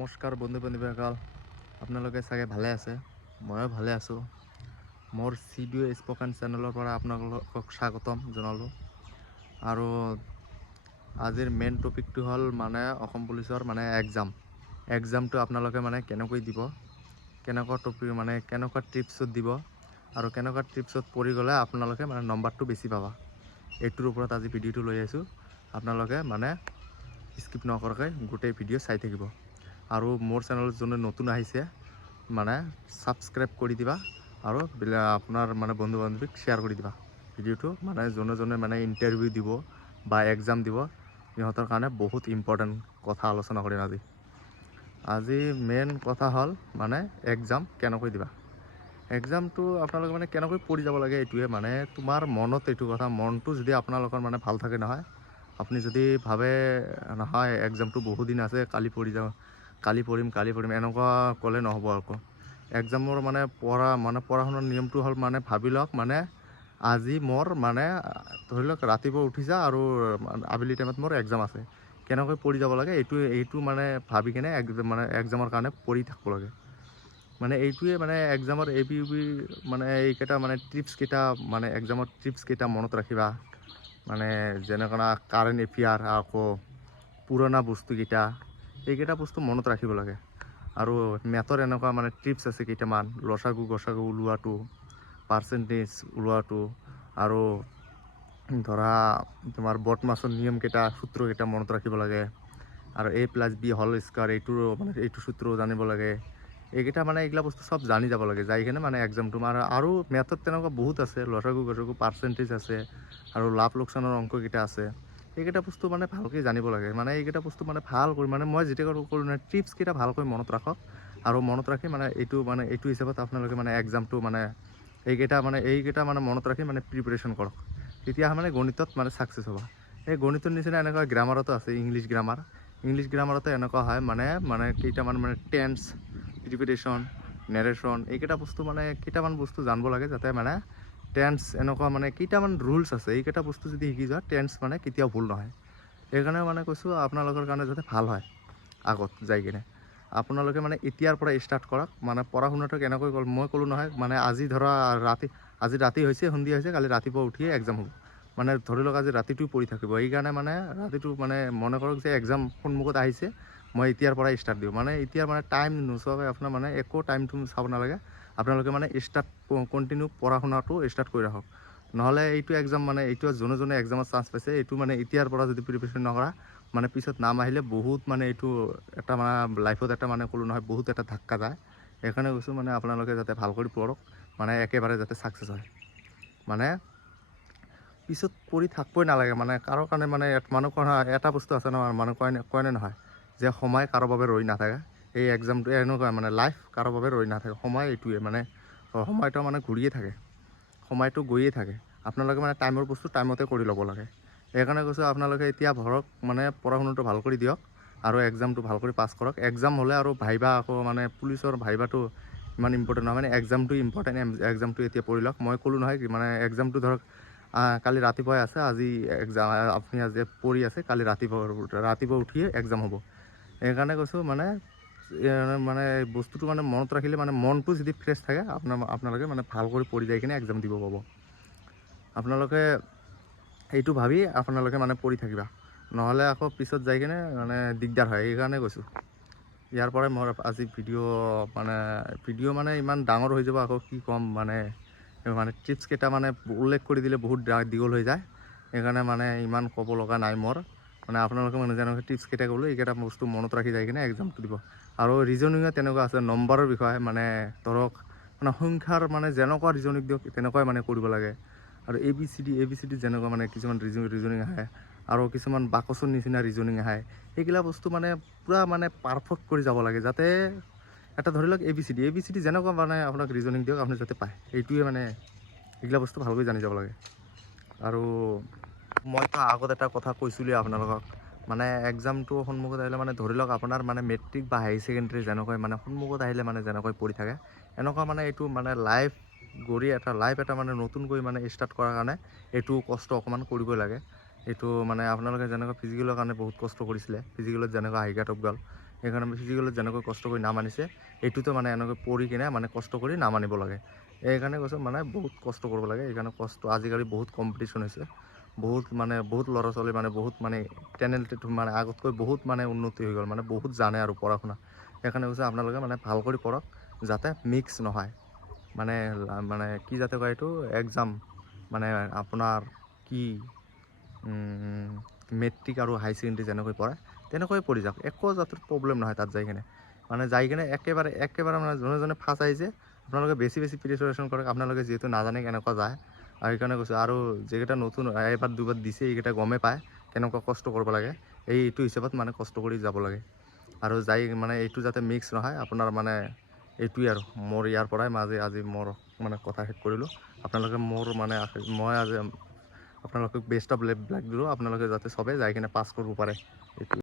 নমস্কাৰ বন্ধু-বান্ধৱীসকল, আপোনালোকে চাগে ভালে আছে। ময়ো ভালে আছোঁ। মোৰ চিডিঅ স্পকেন চেনেলৰ পৰা আপোনালোকক স্বাগতম জনালোঁ। আৰু আজিৰ মেইন টপিকটো হ'ল অসম পুলিচৰ এক্সামটো আপোনালোকে কেনেকৈ দিব, কেনেকুৱা টপিক কেনেকুৱা ট্ৰিপছত দিব আৰু কেনেকুৱা ট্ৰিপছত পঢ়ি গ'লে আপোনালোকে নম্বৰটো বেছি পাবা। এইটোৰ ওপৰত আজি ভিডিঅ'টো লৈ আহিছোঁ। আপোনালোকে স্কিপ নকৰাকৈ গোটেই ভিডিঅ' চাই থাকিব। আৰু মোৰ চেনেলত যোনে নতুন আহিছে ছাবস্ক্ৰাইব কৰি দিবা আৰু আপোনাৰ বন্ধু বান্ধৱীক শ্বেয়াৰ কৰি দিবা ভিডিঅ'টো। যোনে যোনে ইণ্টাৰভিউ দিব বা এক্সাম দিব, সিহঁতৰ কাৰণে বহুত ইম্পৰ্টেণ্ট কথা আলোচনা কৰিম আজি মেইন কথা হ'ল এক্সাম কেনেকৈ দিবা। এক্সামটো আপোনালোকে কেনেকৈ পঢ়ি যাব লাগে, এইটোৱে তোমাৰ মনত এইটো কথা, মনটো যদি আপোনালোকৰ ভাল থাকে নহয়, আপুনি যদি ভাবে নহয় এক্সামটো বহুত দিন আছে, কালি পঢ়িম এনেকুৱা ক'লে নহ'ব। আকৌ এক্সামৰ পঢ়া শুনাৰ নিয়মটো হ'ল ভাবি লওক আজি মোৰ ধৰি লওক ৰাতিপুৱা উঠিছা আৰু আবেলি টাইমত মোৰ এক্সাম আছে, কেনেকৈ পঢ়ি যাব লাগে এইটো ভাবি কিনে এক্সামৰ কাৰণে পঢ়ি থাকিব লাগে। এইটোৱে এক্সামৰ ABUB এইকেইটা ট্ৰিপছকেইটা এক্সামৰ ট্ৰিপছকেইটা মনত ৰাখিবা। যেনেকুৱা কাৰেণ্ট এফেয়াৰ, আকৌ পুৰণা বস্তুকেইটা, এইকেইটা বস্তু মনত ৰাখিব লাগে। আৰু মেথৰ এনেকুৱা ট্ৰিপছ আছে কেইটামান, লসাগু গসাগু ওলোৱাটো, পাৰ্চেণ্টেজ ওলোৱাটো, আৰু ধৰা তোমাৰ বদমাছৰ নিয়মকেইটা, সূত্ৰকেইটা মনত ৰাখিব লাগে। আৰু A+B² এইটো সূত্ৰ জানিব লাগে। এইকেইটা এইগিলা বস্তু চব জানি যাব লাগে, যাই কিনে এক্সামটো আৰু মেথত তেনেকুৱা বহুত আছে, লসাগু গসাগু, পাৰ্চেণ্টেজ আছে, আৰু লাভ লোকচানৰ অংককেইটা আছে। এইকেইটা বস্তু ভালকৈ জানিব লাগে। এইকেইটা বস্তু ভাল কৰি মই যেতিয়া কৰোঁ ট্ৰিপছকেইটা ভালকৈ মনত ৰাখক, আৰু মনত ৰাখি এইটো হিচাপত আপোনালোকে এক্সামটো এইকেইটা মনত ৰাখি প্ৰিপেৰেশ্যন কৰক। তেতিয়া গণিতত ছাকচেছ হ'ব। এই গণিতৰ নিচিনা এনেকুৱা গ্ৰামাৰতো আছে, ইংলিছ গ্ৰামাৰতো এনেকুৱা হয় কেইটামান টেন্স, প্ৰিপেৰেশ্যন, নেৰেশ্যন, এইকেইটা বস্তু কেইটামান বস্তু জানিব লাগে, যাতে টেন্স এনেকুৱা কেইটামান ৰুলছ আছে, এইকেইটা বস্তু যদি শিকি যোৱা টেন্স কেতিয়াও ভুল নহয়। সেইকাৰণে কৈছোঁ আপোনালোকৰ কাৰণে যাতে ভাল হয়। আগত যাই কিনে আপোনালোকে এতিয়াৰ পৰা ষ্টাৰ্ট কৰক। পঢ়া শুনাটো কেনেকৈ মই ক'লোঁ নহয়, আজি ধৰা আজি ৰাতি হৈছে, সন্ধিয়া হৈছে, কালি ৰাতিপুৱা উঠিয়ে এক্সাম হ'ব। ধৰি লওক আজি ৰাতিটো পঢ়ি থাকিব। সেইকাৰণে ৰাতিটো মনে কৰক যে এক্সাম সন্মুখত আহিছে, মই এতিয়াৰ পৰাই ষ্টাৰ্ট দিওঁ। এতিয়াৰ টাইম নোচোৱাকৈ আপোনাৰ একো টাইমটো চাব নালাগে। আপোনালোকে কণ্টিনিউ পঢ়া শুনাটো ষ্টাৰ্ট কৰি ৰাখক। নহ'লে এইটো এক্সাম এইটো যোনে এক্সামত চান্স পাইছে, এইটো এতিয়াৰ পৰা যদি প্ৰিপেৰেশ্যন নকৰা পিছত নাম আহিলে বহুত এইটো এটা লাইফত এটা ক'লোঁ নহয়, বহুত এটা ধাক্কা যায়। সেইকাৰণে কৈছোঁ আপোনালোকে যাতে ভাল কৰি পঢ়ক, একেবাৰে যাতে ছাকচেছ হয়। পিছত পঢ়ি থাকিবই নালাগে। কাৰো কাৰণে এটা বস্তু আছে নহয়, কয়নে নহয় যে সময় কাৰো বাবে ৰৈ নাথাকে। এই এক্সামটো এনেকুৱা লাইফ কাৰো বাবে ৰৈ নাথাকে। সময় এইটোৱে সময়টো ঘূৰিয়ে থাকে, সময়টো গৈয়ে থাকে। আপোনালোকে টাইমৰ বস্তু টাইমতে কৰি ল'ব লাগে। সেইকাৰণে কৈছোঁ আপোনালোকে এতিয়া ধৰক পঢ়া শুনাটো ভাল কৰি দিয়ক, আৰু এক্সামটো ভাল কৰি পাছ কৰক। এক্সাম হ'লে আৰু ভাইবা আকৌ পুলিচৰ ভাইবাটো ইমান ইম্পৰ্টেণ্ট নহয়, এক্সামটো ইম্পৰ্টেণ্ট। এক্সামটো এতিয়া পঢ়ি লওক। মই ক'লোঁ নহয় এক্সামটো ধৰক কালি ৰাতিপুৱাই আছে, আজি এক্সাম আপুনি আজি পঢ়ি আছে, কালি ৰাতিপুৱা উঠিয়ে এক্সাম হ'ব। সেইকাৰণে কৈছোঁ বস্তুটো মনত ৰাখিলে মনটো যদি ফ্ৰেছ থাকে, আপোনালোকে ভাল কৰি পঢ়ি যাই কিনে এক্সাম দিব পাব। আপোনালোকে এইটো ভাবি আপোনালোকে পঢ়ি থাকিবা, নহ'লে আকৌ পিছত যাই কিনে দিগদাৰ হয়। সেইকাৰণে কৈছোঁ। ইয়াৰ পৰাই মোৰ আজি ভিডিঅ' ইমান ডাঙৰ হৈ যাব, আকৌ কি ক'ম ট্ৰিপছকেইটা উল্লেখ কৰি দিলে বহুত দীঘল হৈ যায়। সেইকাৰণে ইমান ক'ব লগা নাই মোৰ। আপোনালোকে যেনেকৈ টিপছকেইটা ক'লোঁ, এইকেইটা বস্তু মনত ৰাখি যাই কিনে এক্সামটো দিব। আৰু ৰিজনিঙত তেনেকুৱা আছে, নম্বৰৰ বিষয়ে ধৰক সংখ্যাৰ যেনেকুৱা ৰিজনিং দিয়ক তেনেকুৱাই কৰিব লাগে। আৰু ABCD যেনেকুৱা কিছুমান ৰিজনিং আহে, আৰু কিছুমান বাকচৰ নিচিনা ৰিজনিং আহে। সেইগিলা বস্তু পূৰা পাৰফেক্ট কৰি যাব লাগে, যাতে এটা ধৰি লওক ABCD যেনেকুৱা আপোনাক ৰিজনিং দিয়ক, আপুনি যাতে পায়। এইটোৱে এইগিলা বস্তু ভালকৈ জানি যাব লাগে। আৰু মইতো আগত এটা কথা কৈছিলোঁৱে আপোনালোকক, এক্সামটো সন্মুখত আহিলে ধৰি লওক আপোনাৰ মেট্ৰিক বা হাই ছেকেণ্ডেৰী যেনেকৈ সন্মুখত আহিলে যেনেকৈ পঢ়ি থাকে, এনেকুৱা এইটো লাইফ এটা নতুনকৈ ষ্টাৰ্ট কৰাৰ কাৰণে এইটো কষ্ট অকণমান কৰিবই লাগে। এইটো আপোনালোকে যেনেকৈ ফিজিকেলৰ কাৰণে বহুত কষ্ট কৰিছিলে, ফিজিকেলত যেনেকুৱা হাই কাট অফ গ'ল, সেইকাৰণে ফিজিকেলত যেনেকৈ কষ্ট কৰি নামানিছে এইটোতো মানে এনেকৈ পঢ়ি কিনে মানে কষ্ট কৰি নামানিব লাগে। এইকাৰণে কৈছোঁ মানে বহুত কষ্ট কৰিব লাগে। এইকাৰণে কষ্ট আজিকালি বহুত কম্পিটিশ্যন হৈছে, বহুত ল'ৰা ছোৱালী মানে বহুত মানে টেলেণ্টেড মানে আগতকৈ বহুত মানে উন্নতি হৈ গ'ল, মানে বহুত জানে আৰু পঢ়া শুনা। সেইকাৰণে কৈছোঁ আপোনালোকে মানে ভাল কৰি পঢ়ক, যাতে মিক্স নহয়। মানে কি যাতে কয় এইটো এক্সাম মানে আপোনাৰ কি মেট্ৰিক আৰু হাই ছেকেণ্ডেৰী যেনেকৈ পঢ়ে তেনেকৈ পঢ়ি যাওক, একো যাতে প্ৰব্লেম নহয় তাত যাই কিনে। মানে যাই কিনে একেবাৰে মানে যোনে ফাৰ্ষ্ট আহিছে আপোনালোকে বেছি প্ৰিপাৰেশ্যন কৰক। আপোনালোকে যিহেতু নাজানে কেনেকুৱা যায়, আৰু সেইকাৰণে কৈছোঁ। আৰু যিকেইটা নতুন এবাৰ দুবাৰ দিছে এইকেইটা গমেই পায় কেনেকুৱা কষ্ট কৰিব লাগে। এইটো হিচাপত মানে কষ্ট কৰি যাব লাগে। আৰু যাই মানে এইটো যাতে মিক্স নহয় আপোনাৰ মানে এইটোৱে আৰু মোৰ ইয়াৰ পৰাই আজি মোৰ মানে কথা শেষ কৰিলোঁ। আপোনালোকে মোৰ মানে মই আজি আপোনালোকক বেষ্ট অফ লাক দিলোঁ। আপোনালোকে যাতে চবেই যাই কিনে পাছ কৰিব পাৰে এইটো।